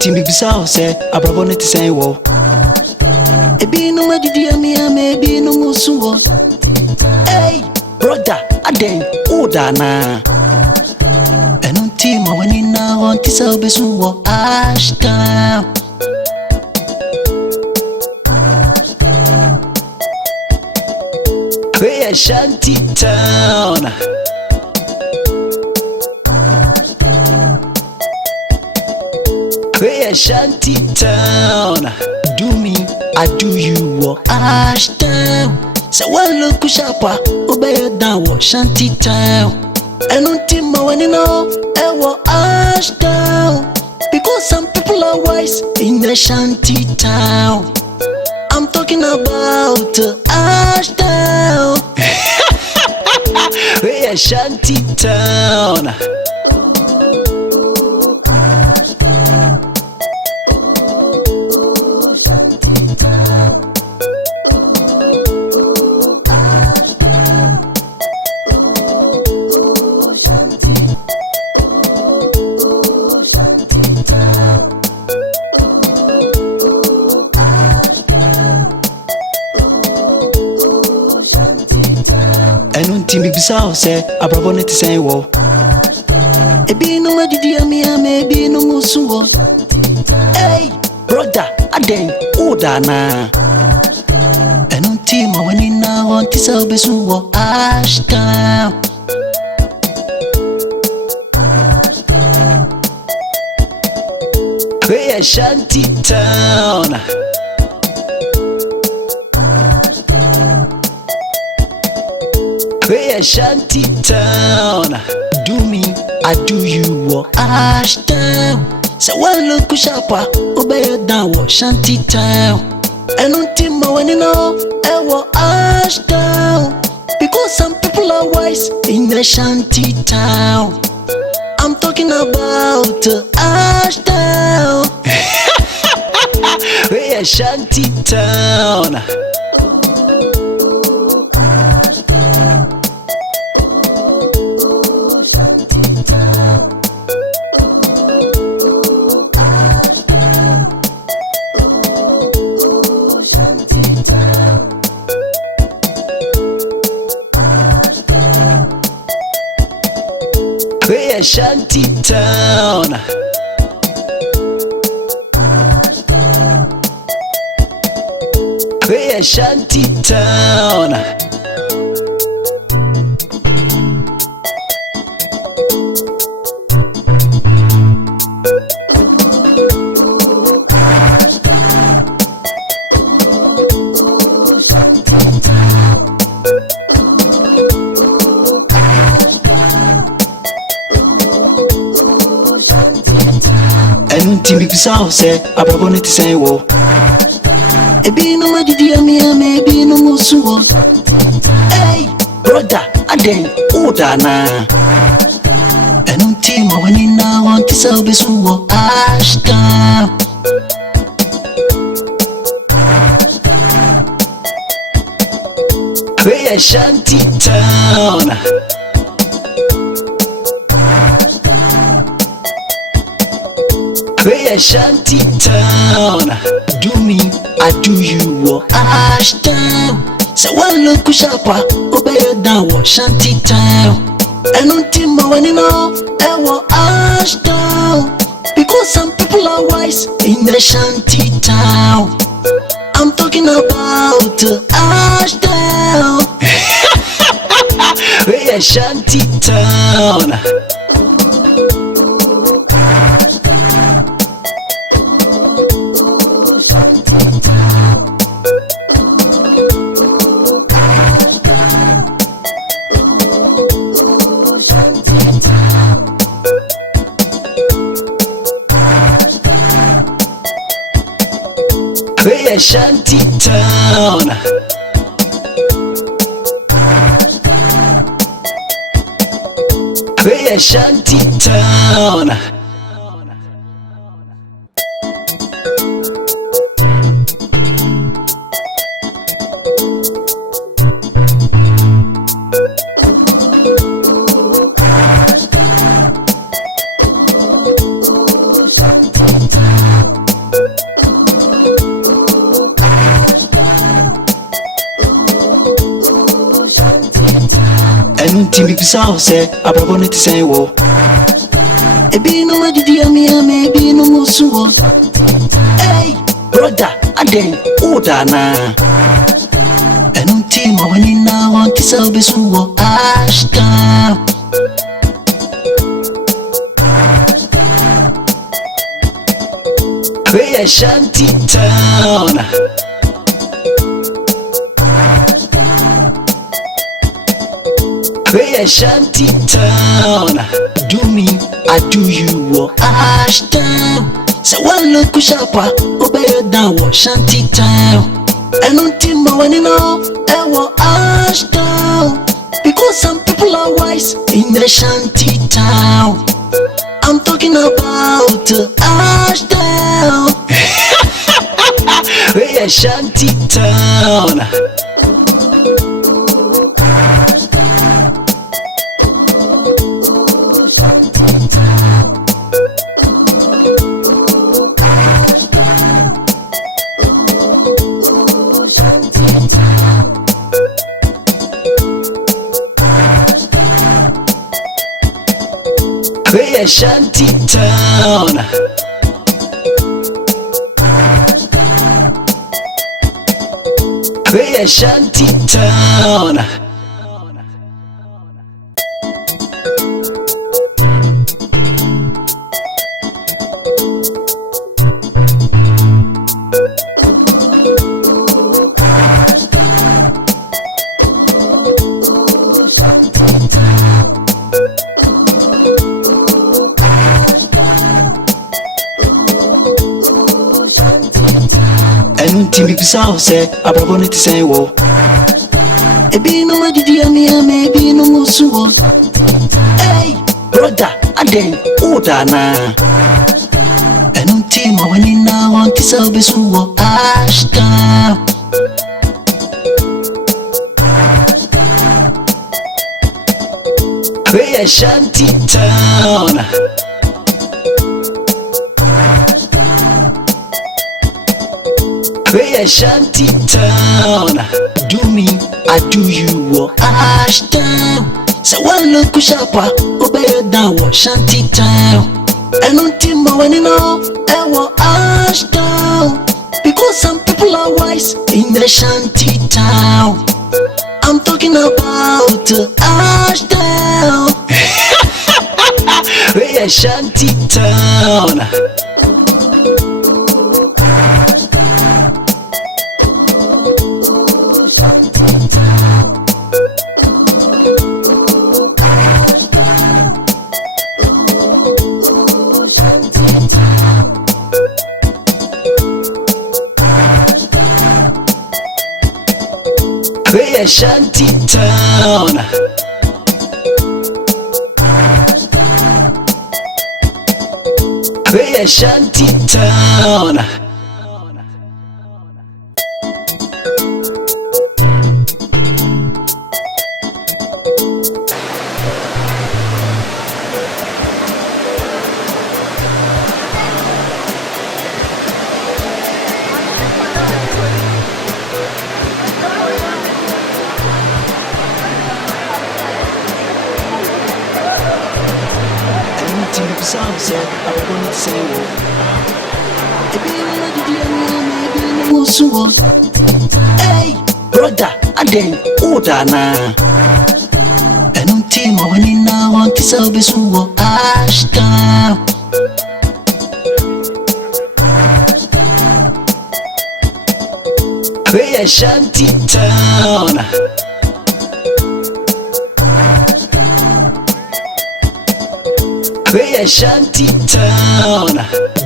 team be so say abrabone to say wo. Ebi no madidi ami ebi no musuwo. Hey brother, aden oda na. Eno team wani na want to say obesuwo ashta. Hey Shanty Town. Hey Shanty Town. Do me, I do you. Ashtown. So one look sharper, obey down what Shanty Town. And until my when you know, Ashtown. Because some people are wise in the Shanty Town. I'm talking about Ashtown. Hey Shanty Town. Eno team be so say abrabone to say wo. Ebi no madidi ami ebi no musuwo. Hey brother, aden oda na. Eno team wani na want to say obesuwo ashta. Hey Shanty Town. Hey Shanty Town. Do me, I do you. Ashtown. So one look sharper, obey down what Shanty Town. And until my when you know, Ashtown. Because some people are wise in the Shanty Town. I'm talking about Ashtown. Hey Shanty Town. Hey Shanty Town. Hey Shanty Town. Eno team be so say abrabone to say wo. Ebi no madidi ami ebi no musuwo. Hey brother, aden oda na. Eno team wani na want to say obesuwo ashta. Hey Shanty Town. Hey Shanty Town. Do me, I do you. Ashtown. So one look sharper, obey down what Shanty Town. And until my when you know, Ashtown. Because some people are wise in the Shanty Town. I'm talking about Ashtown. Hey Shanty Town. Hey Shanty Town. Hey Shanty Town. Shanty Town. ɛno nti mebisa wo sɛ abrabɔ no te sɛn wɔ ebinom adidi ame ebinom osu wɔ hey brother aden woda anaa ɛno nti ma w'ani na wɔnte sɛ wobɛsu wɔ ashdown we are shanty town we are shanty town do me I do you ashdown so one look sharpa obey down what shanty town and until my one know ashdown because some people are wise in the shanty town. I'm talking about ashdown. We are shanty town. We are shanty town. We are shanty town. ɛno nti mebisa wo sɛ abrabɔ no te sɛn wɔ ebinom adidi ame ebinom osu wɔ hey brother aden woda anaa ɛno nti ma w'ani na wɔnte sɛ wobɛsu wɔ ashdown we are shanty town. We are shanty town. Do me, I do you ashdown. So one look sharpa obey down what shanty town. And until my one know ashdown because some people are wise in the shanty town. I'm talking about ashdown. We are shanty town. We are shanty town. We are shanty town. Some said I was going to say, hey, brother, aden woda anaa ɛno nti ma w'ani na wɔnte sɛ wobɛsu wɔ ashdown we are shanty town. We are shanty town.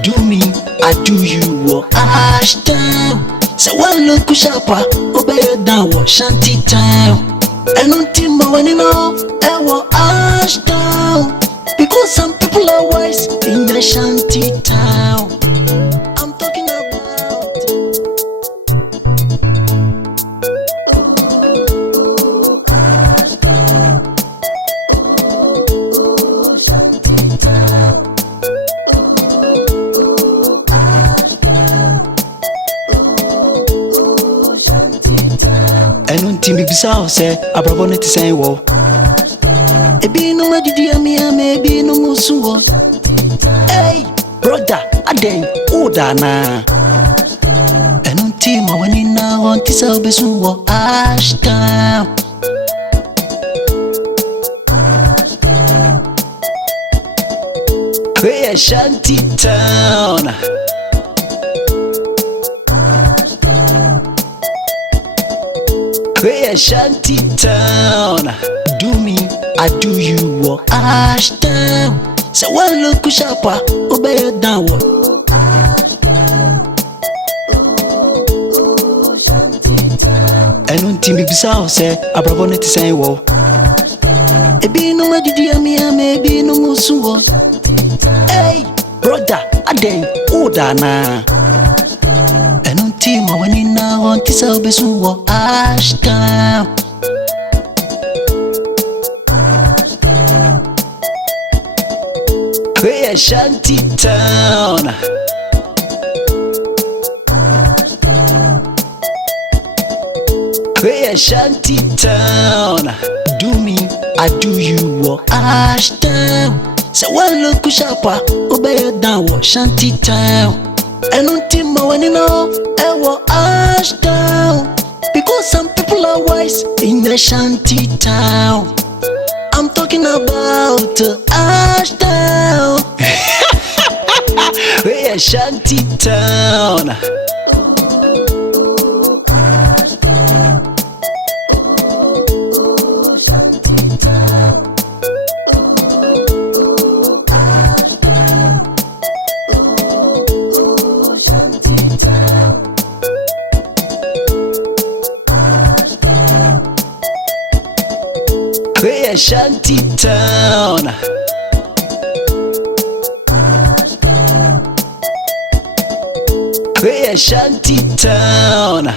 Do me, I do you ashdown. So one look sharpa obey down what shanty town. And until my one know ashdown because some people are wise in the shanty town. I'm talking about ɛno nti mebisa wo sɛ abrabɔ no te sɛn wɔ Ebi no madidi ame ebi no musuo. Hey, brother, aden udana. Enunti ma wani na wanti sa obesuo Ashtown. Hey, Shanty Town. Hey, Shanty Town. Do me, I do you, Ashtown. So one look sharper, obey your downward. And until me bizarre say, I probably to say, well, ebi no madidi ame ebi no musuo. Hey, brother, aden udana. Enunti ma wani na wanti sa obesuo Ashtown. Hey, Shanty Town. Hey, Shanty Town. Do me, I do you, Ashtown. So one look sharper, obey your downward Shanty Town. And until my one know, Ashtown. Because some people are wise in the Shanty Town. I'm talking about Ashtown. Hey, Shanty Town. Hey, Shanty Town. Hey, Shanty Town.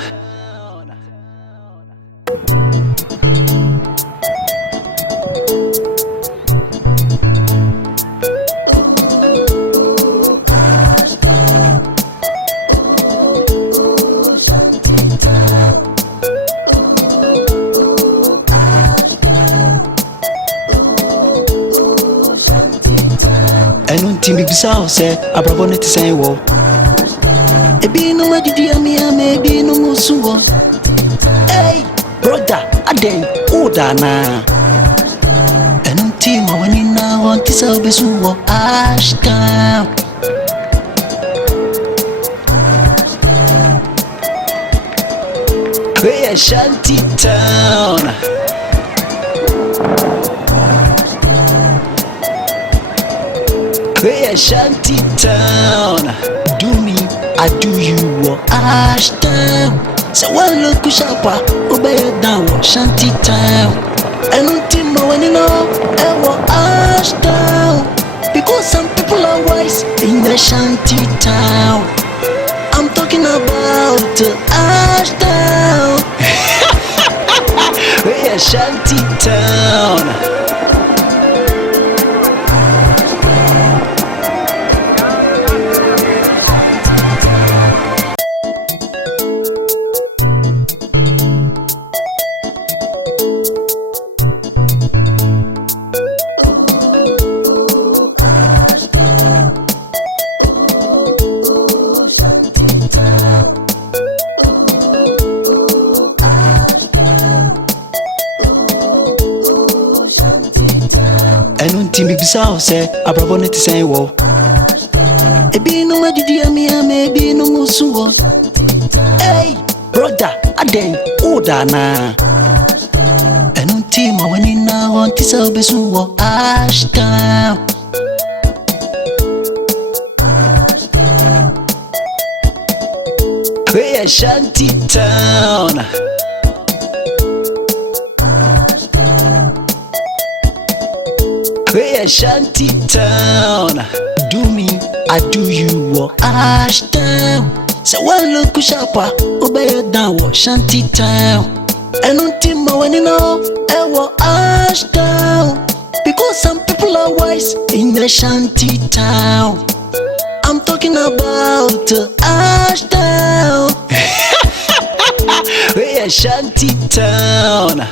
And until me bizarre say, I probably to say, well, ebi no madidi ame ebi no musuo. Hey, brother, aden udana. Enunti ma wani na wanti sa obesuo Ashtown. Hey, Shanty Town. Hey, Shanty Town. Do me, I do you, Ashtown. So one look sharper, obey your downward Shanty Town. And until my one know, Ashtown. Because some people are wise in the Shanty Town. I'm talking about Ashtown. Hey, Shanty Town. And until me bizarre say, I probably to say, well, ebi no madidi ame ebi no musuo. Hey, brother, aden udana. And until my wani na wanti sa obesuo Ashtown. Hey, Shanty Town. Hey, Shanty Town. Do me, I do you, Ashtown. So one look sharper, obey your downward Shanty Town. And until my one know, Ashtown. Because some people are wise in the Shanty Town. I'm talking about Ashtown. Hey, Shanty Town.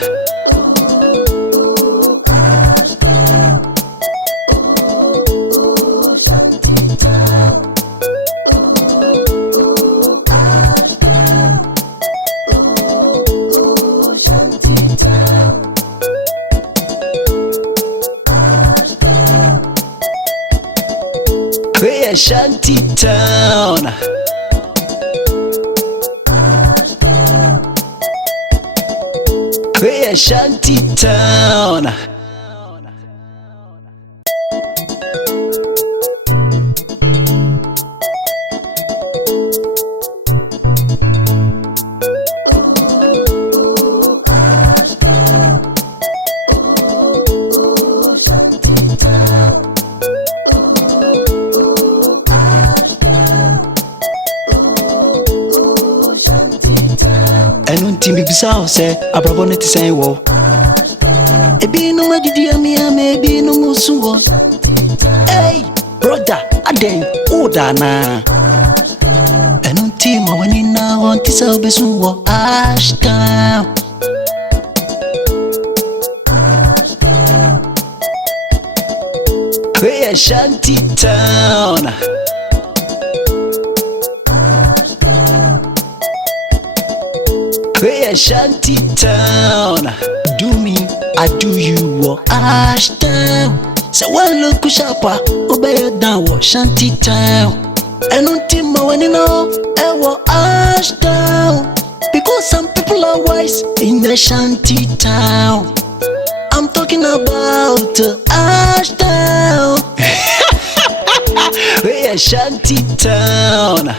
Shanty Town. Hey, Shanty Town. Enu nti mbibisa wo se abrabo ne tisen wo. Ebi no madidi ame ebi no musu wo. Hey, brother, aden oda na. Enu nti ma wani na won ti se obesu wo. Ashdown. Hey, Shanty Town. Hey, Shanty Town. Do me, I do you, wo Ashdown. So one look sharper, obey down, wo Shanty Town. And until my one know, wo Ashdown. Because some people are wise in the Shanty Town. I'm talking about Ashdown. Hey, Shanty Town.